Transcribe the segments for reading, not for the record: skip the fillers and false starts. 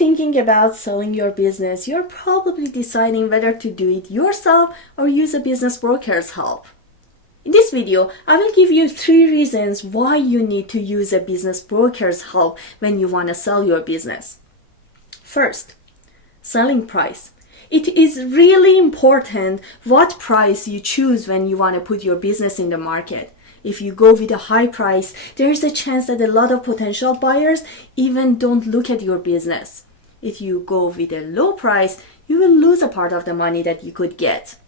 thinking about selling your business, you're probably deciding whether to do it yourself or use a business broker's help. In this video, I will give you 3 reasons why you need to use a business broker's help when you want to sell your business. First, selling price. It is really important what price you choose when you want to put your business in the market. If you go with a high price, there is a chance that a lot of potential buyers even don't look at your business. If you go with a low price, you will lose a part of the money that you could get.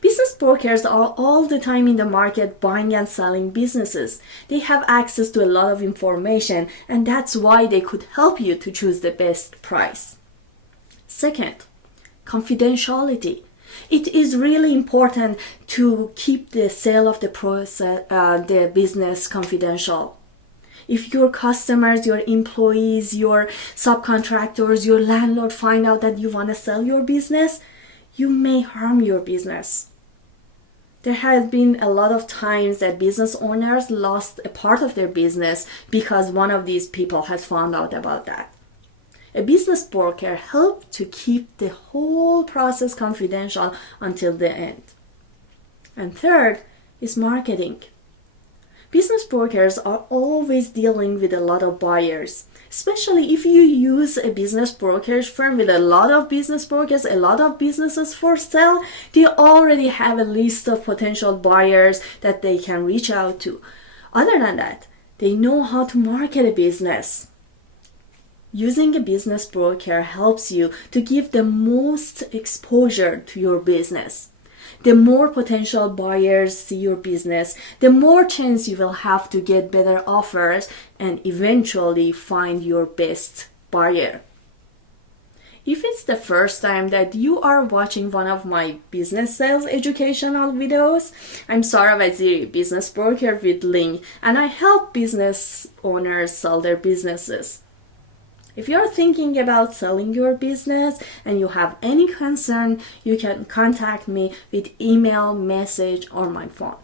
Business brokers are all the time in the market buying and selling businesses. They have access to a lot of information, and that's why they could help you to choose the best price. Second, confidentiality. It is really important to keep the sale of the business confidential. If your customers, your employees, your subcontractors, your landlord find out that you want to sell your business, you may harm your business. There has been a lot of times that business owners lost a part of their business because one of these people has found out about that. A business broker helps to keep the whole process confidential until the end. And third is marketing. Business brokers are always dealing with a lot of buyers, especially if you use a business brokerage firm with a lot of business brokers, a lot of businesses for sale. They already have a list of potential buyers that they can reach out to. Other than that, they know how to market a business. Using a business broker helps you to give the most exposure to your business. The more potential buyers see your business, the more chance you will have to get better offers and eventually find your best buyer. If it's the first time that you are watching one of my business sales educational videos, I'm Sara Vaziri, business broker with Link, and I help business owners sell their businesses. If you're thinking about selling your business and you have any concern, you can contact me with email, message, or my phone.